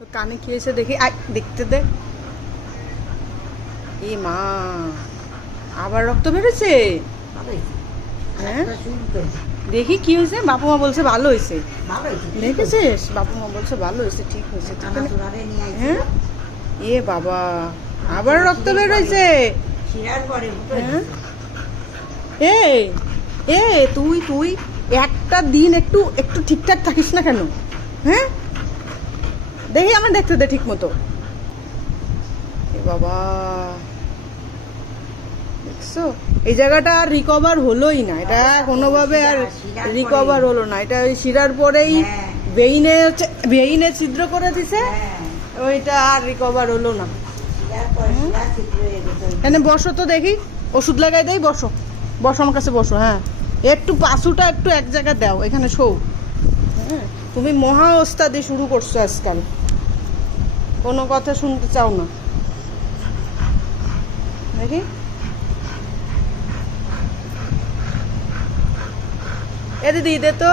তো কানে কি হয়েছে দেখি? দেখতে দে। এ মা আবার রক্ত বেরোছে হ্যাঁ? দেখি কি হয়েছে? বাপু মা বলছে ভালো হয়েছে। দেখেছিস? বাপু মা বলছে ভালো হয়েছে ঠিক হয়েছে। হ্যাঁ? এ বাবা আবার রক্ত শিরার হ্যাঁ? এ এ তুই তুই একটা দিন একটু একটু ঠিকঠাক থাকিস না কেন? হ্যাঁ? দেখি আমার দেখতে দে ঠিক মতো। বাবা। দেখছ? এই জায়গাটা আর রিকভার হলোই না। এটা কোনোভাবে আর রিকভার হলো না। এটা ওই শিরার পরেই হ্যাঁ। বেইনে হচ্ছে বেইনে ছিদ্র করে দিছে। হ্যাঁ। ওইটা আর রিকভার হলো না। হয়ে এখানে বসো তো দেখি। ওষুধ লাগাই দেই বসো। বসো আমার কাছে বসো হ্যাঁ। একটু পাশুটা একটু এক জায়গায় দাও এখানে শো হ্যাঁ তুমি মহা ওস্তাদি শুরু করছ আজকাল। কোনো কথা শুনতে চাও না। দেখি। এ দিদি, দে তো।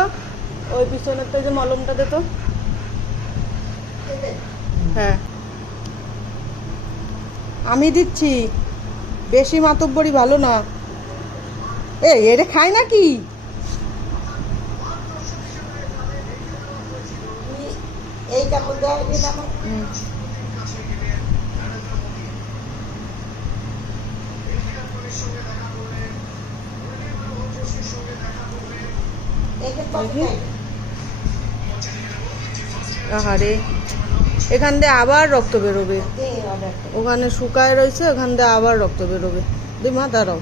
ওই পিছনের তো যে মলমটা দে তো। হ্যাঁ। আমি দিচ্ছি। বেশি মাতব্বরি ভালো না। এ এটা খায় নাকি? এই কাপড় দেওয়া? আহারে এখান দিয়ে আবার রক্ত বেরোবে। ওখানে শুকায় রয়েছে ওখান দিয়ে আবার রক্ত বেরোবে। দি মা দাঁড়াও।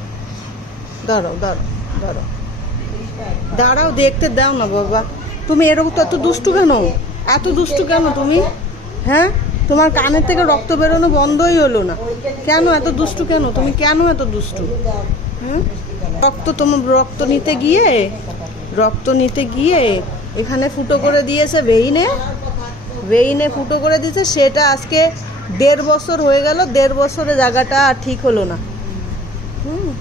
দাঁড়াও দাঁড়াও দাঁড়াও। দাঁড়াও দেখতে দাও না বাবা। তুমি এরকম তো এত দুষ্টু কেন? এত দুষ্টু কেন তুমি? হ্যাঁ? তোমার কানের থেকে রক্ত বেরোনো বন্ধই হলো না। কেন এত দুষ্টু কেন? তুমি কেন এত দুষ্টু? হুম? রক্ত তোমার রক্ত নিতে গিয়ে, রক্ত নিতে গিয়ে এখানে ফুটো করে দিয়েছে ভেইনে ভেইনে ফুটো করে দিয়েছে, সেটা আজকে দেড় বছর হয়ে গেল, দেড় বছরে জায়গাটা ঠিক হলো না। হুম?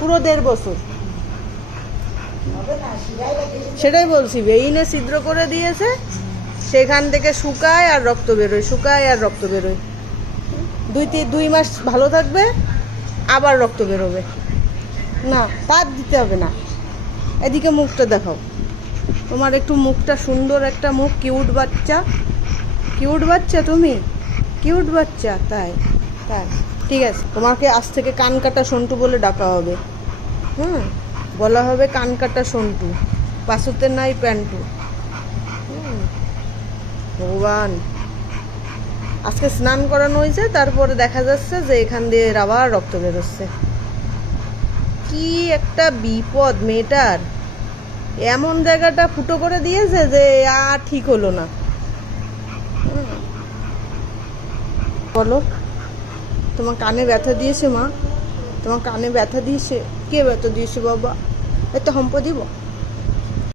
পুরো দেড় বছর হবে না, শিরায় রেখেছে। সেটাই বলছি ভেইনে ছিদ্র করে দিয়েছে, সেখান থেকে শুকায় আর রক্ত বেরোয়, শুকায় আর রক্ত বেরোয়। দুই তিন দুই মাস ভালো থাকবে, আবার রক্ত বেরোবে। না, তার দিতে হবে না। এদিকে মুখটা দেখাও। তোমার একটু মুখটা সুন্দর একটা মুখ, কিউট বাচ্চা। কিউট বাচ্চা তুমি? কিউট বাচ্চা, তাই তাই। ঠিক আছে, তোমাকে আজ থেকে কান কাটা সন্টু বলে ডাকা হবে। হুম? বলা হবে কান কাটা সন্টু, পাশুতে নাই প্যান্টু। ভগবান। আজকে স্নান করানো হয়েছে, তারপরে দেখা যাচ্ছে যে এখান দিয়ে আবার রক্ত বেরোচ্ছে। কি একটা বিপদ মেয়েটার। এমন জায়গাটা ফুটো করে দিয়েছে যে আর ঠিক হলো না। বলো, তোমার কানে ব্যথা দিয়েছে মা? তোমার কানে ব্যথা দিয়েছে? কে ব্যথা দিয়েছে বাবা? esto es un positivo.